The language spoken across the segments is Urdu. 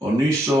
1900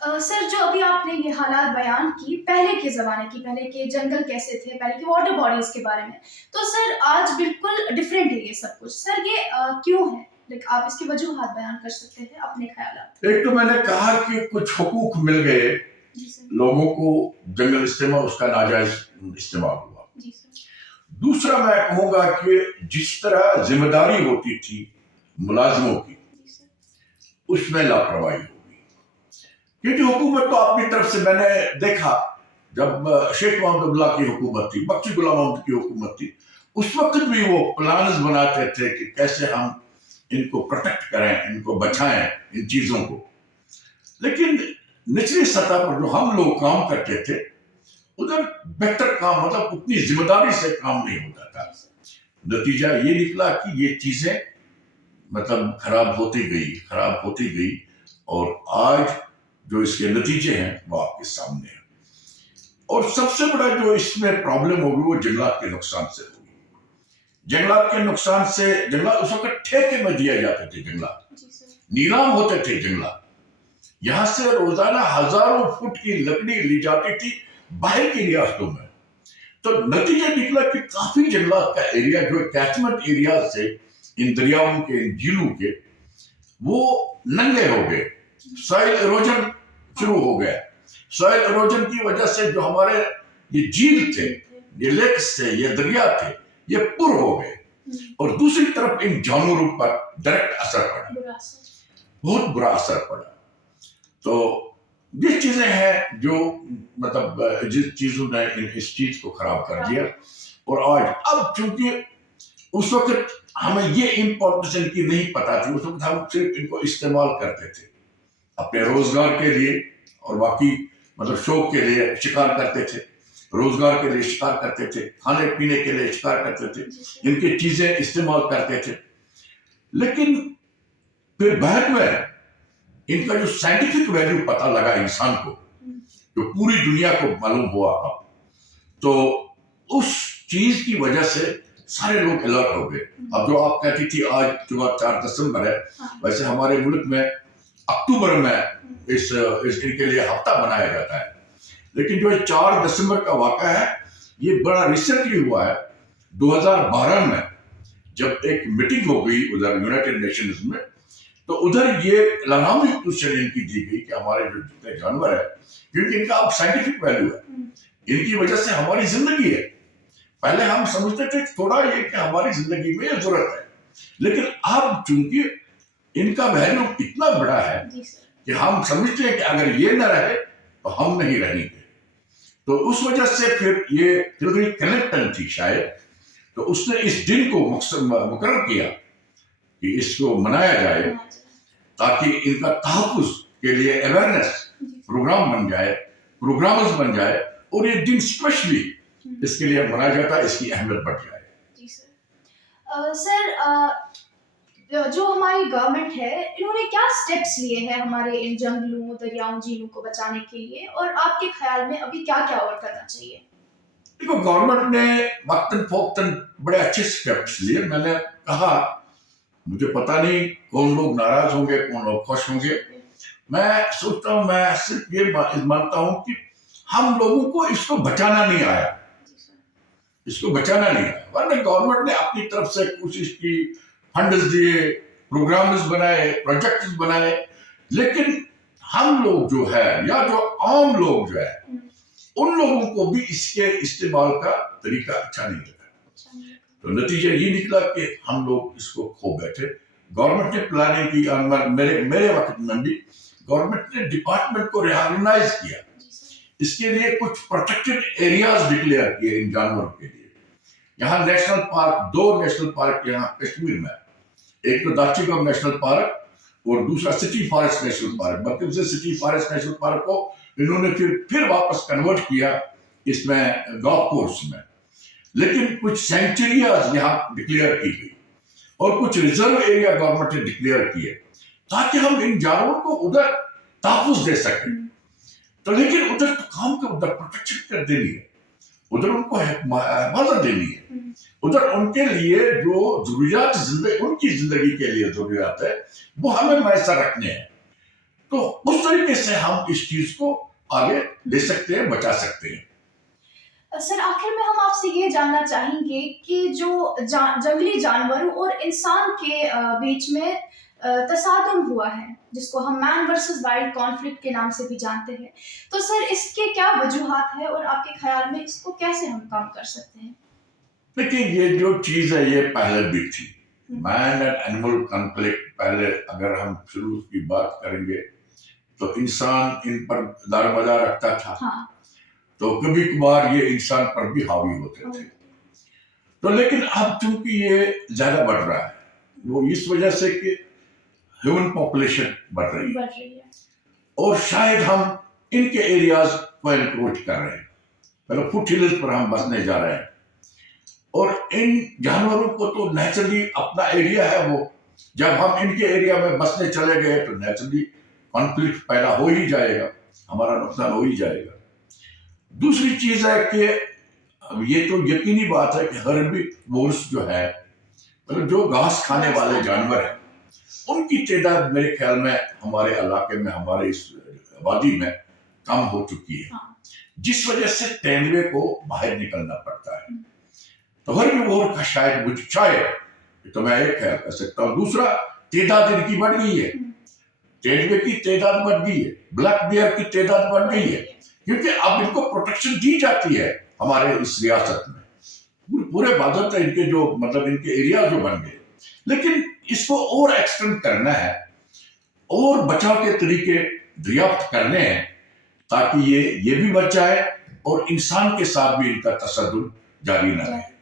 سر جو ابھی آپ نے یہ حالات بیان کی پہلے کے زمانے کی، پہلے کے جنگل کیسے تھے، پہلے کی واٹر باڈیز کے بارے میں، تو سر آج بالکل ڈفرینٹ ہے یہ سب کچھ. سر یہ کیوں ہے؟ آپ اس کی وجوہات بیان کر سکتے ہیں اپنے خیالات. ایک تو میں نے کہا کہ کچھ حقوق مل گئے جی سر. لوگوں کو، جنگل استعمال اس کا ناجائز استعمال ہوا. جی سر. دوسرا میں کہوں گا کہ جس طرح ذمہ داری ہوتی تھی ملازموں کی، جی سر. اس میں لاپرواہی ہوگی. کیونکہ حکومت تو اپنی طرف سے، میں نے دیکھا جب شیخ محمد اللہ کی حکومت تھی، بخشی غلام محمد کی حکومت تھی، اس وقت بھی وہ پلانز بناتے تھے کہ کیسے ہم ان کو پروٹیکٹ کریں، ان کو بچائیں ان چیزوں کو. لیکن نچلی سطح پر جو ہم لوگ کام کرتے تھے ادھر بہتر کام، مطلب اتنی ذمہ داری سے کام نہیں ہوتا تھا. نتیجہ یہ نکلا کہ یہ چیزیں مطلب خراب ہوتی گئی اور آج جو اس کے نتیجے ہیں وہ آپ کے سامنے ہیں. اور سب سے بڑا جو اس میں پرابلم ہوگی وہ جنگلات کے نقصان سے ہوگی. جنگلات کے نقصان سے، جنگلات اس وقت ٹھیکے میں دیا جاتے تھے، جنگلات نیلام ہوتے تھے. جنگلات یہاں سے روزانہ ہزاروں فٹ کی لکڑی لی جاتی تھی باہر کی ریاستوں میں. تو نتیجہ نکلا کہ کافی جنگلات کا ایریا جو کیچمنٹ ایریا سے ان دریاؤں کے، ان جھیلوں کے، وہ ننگے ہو گئے. سوائل ایروجن شروع ہو گیا. سوائل ایروجن کی وجہ سے جو ہمارے یہ جھیل تھے، یہ لیکس تھے، یہ دریا تھے، یہ پر ہو گئے. اور دوسری طرف ان جانوروں پر ڈائریکٹ اثر پڑا، بہت برا اثر پڑا. تو یہ چیزیں ہیں جو مطلب جس چیزوں نے اس چیز کو خراب کر دیا. اور آج اب چونکہ اس وقت ہمیں یہ امپورٹنس ان کی نہیں پتا تھی، اس وقت ہم صرف ان کو استعمال کرتے تھے اپنے روزگار کے لیے اور باقی مطلب شوق کے لیے شکار کرتے تھے، روزگار کے لیے شکار کرتے تھے، کھانے پینے کے لیے شکار کرتے تھے، ان کی چیزیں استعمال کرتے تھے. لیکن پھر بعد میں ان کا جو سائنٹیفک ویلیو پتہ لگا انسان کو، جو پوری دنیا کو معلوم ہوا اب، تو اس چیز کی وجہ سے سارے لوگ الرٹ ہو گئے. اب جو آپ کہتی تھی آج جو 4 دسمبر ہے، ویسے ہمارے ملک میں اکتوبر میں اس ان کے لیے ہفتہ منایا جاتا ہے. لیکن جو 4 دسمبر کا واقعہ ہے یہ بڑا ریسنٹلی ہوا ہے. 2012 میں جب ایک میٹنگ ہو گئی ادھر یونائٹڈ نیشنز میں، تو ادھر یہ اعلامی پوزیشن ان کی دی گئی کہ ہمارے جو جتنے جانور ہیں، کیونکہ ان کا اب سائنٹیفک ویلیو ہے، ان کی وجہ سے ہماری زندگی ہے. پہلے ہم سمجھتے تھے تھوڑا یہ کہ ہماری زندگی میں یہ ضرورت ہے، لیکن اب چونکہ ان کا ویلیو اتنا بڑا ہے کہ ہم سمجھتے ہیں کہ اگر یہ نہ رہے تو ہم نہیں رہیں گے. تو اس وجہ سے پھر یہ ہلری کلنٹن تھی شاید، تو اس نے اس دن کو مقرر کیا کہ اس کو منایا جائے تاکہ ان کا تحفظ کے لیے اویئرنیس پروگرام بن جائے، پروگرامز بن جائے، اور یہ دن اسپیشلی اس کے لیے منایا جاتا ہے، اس کی اہمیت بڑھ جائے. جی سر. سر جو ہماری گورنمنٹ ہے انہوں نے کیا سٹیپس لیے ہیں ہمارے ان جنگلوں، دریاؤں، جھیلوں کو بچانے کے لیے، اور آپ کے خیال میں ابھی کیا کیا اور کرنا چاہیے؟ دیکھو، گورنمنٹ نے وقتاً فوقتاً بڑے اچھے سٹیپس لیے. میں نے کہا مجھے پتہ نہیں کون لوگ ناراض ہوں گے، کون لوگ خوش ہوں گے. میں سوچتا ہوں، میں صرف یہ مانتا ہوں کہ ہم لوگوں کو اس کو بچانا نہیں آیا، اس کو بچانا نہیں آیا. ورنہ گورنمنٹ نے اپنی طرف سے کوشش کی، فنڈز دیے، پروگرامز بنائے، پروجیکٹس بنائے، لیکن ہم لوگ جو ہے یا جو عام لوگ جو ہے ان لوگوں کو بھی اس کے استعمال کا طریقہ اچھا نہیں لگا. تو نتیجہ یہ نکلا کہ ہم لوگ اس کو کھو بیٹھے. گورنمنٹ نے پلاننگ کی، میرے وقت میں بھی گورنمنٹ نے ڈپارٹمنٹ کو ریآرگنائز کیا. اس کے لیے کچھ پروٹیکٹڈ ایریاز ڈکلیئر کیے ان جانوروں کے لیے. یہاں نیشنل پارک، 2 نیشنل پارک یہاں کشمیر میں، ایک تو داچی گام نیشنل پارک اور دوسرا سٹی فارسٹ نیشنل پارک. بلکہ سے سٹی فارسٹ نیشنل پارک کو انہوں نے پھر واپس کنورٹ کیا اس میں گولف کورس میں. لیکن کچھ سینچریاز یہاں ڈکلیئر کی گئی اور کچھ ریزرو ایریا گورنمنٹ نے ڈکلیئر کیے تاکہ ہم ان جانوروں کو ادھر تحفظ دے سکیں. تو لیکن ادھر تو کام کا ادھر پروٹیکشن کر دینی ہے، ادھر ان کو حفاظت دینی ہے، ادھر ان کے لیے جو ضروریات زندگی، ان کی زندگی کے لیے ضروریات ہے وہ ہمیں میسر رکھنے ہیں. تو اس طریقے سے ہم اس چیز کو آگے لے سکتے ہیں, بچا سکتے ہیں. سر آخر میں ہم آپ سے یہ جاننا چاہیں گے کہ جو جنگلی جانوروں اور انسان کے بیچ میں تصادم ہوا ہے, جس کو ہم مین ورسز وائلڈ کانفلکٹ کے نام سے بھی جانتے ہیں, تو سر اس کے کیا وجوہات ہیں اور آپ کے خیال میں اس کو کیسے ہم کم کر سکتے ہیں؟ دیکھیے یہ جو چیز ہے یہ پہلے بھی تھی, مین اینڈ اینیمل کانفلکٹ. پہلے اگر ہم شروع کی بات کریں گے تو انسان ان پر دارمدار رکھتا تھا, تو کبھی کبھار یہ انسان پر بھی حاوی ہوتے تھے. تو لیکن اب چونکہ یہ زیادہ بڑھ رہا ہے, وہ اس وجہ سے کہ ہیومن پاپولیشن بڑھ رہی ہے, اور شاید ہم ان کے ایریاز کو انکروچ کر رہے ہیں. پہلے فوٹ ہلز پر ہم بسنے جا رہے ہیں, اور ان جانوروں کو تو نیچرلی اپنا ایریا ہے وہ, جب ہم ان کے ایریا میں بسنے چلے گئے تو نیچرلی کانفلکٹ پیدا ہو ہی جائے گا, ہمارا نقصان ہو ہی جائے گا. دوسری چیز ہے کہ یہ تو یقینی بات ہے کہ ہربی وولز جو ہے, جو گھاس کھانے والے جانور ہیں, ان کی تعداد میرے خیال میں ہمارے علاقے میں, ہمارے اس وادی میں کم ہو چکی ہے, جس وجہ سے تیندوے کو باہر نکلنا پڑتا ہے. تو ہربی وول کا شاید تو میں ایک خیال کر سکتا ہوں. دوسرا, تعداد ان کی بڑھ گئی ہے, تیندوے کی تعداد بڑھ گئی ہے, بلیک بیئر کی تعداد بڑھ گئی ہے, کیونکہ اب ان کو پروٹیکشن دی جاتی ہے ہمارے اس ریاست میں. پورے بادت ہے ان کے جو مطلب ان کے ایریا جو بن گئے, لیکن اس کو اور ایکسٹینڈ کرنا ہے, اور بچاؤ کے طریقے دریافت کرنے ہیں تاکہ یہ بھی بچ جائے اور انسان کے ساتھ بھی ان کا تصدم جاری نہ رہے.